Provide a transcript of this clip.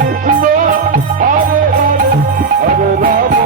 Hare Hare Hare Ram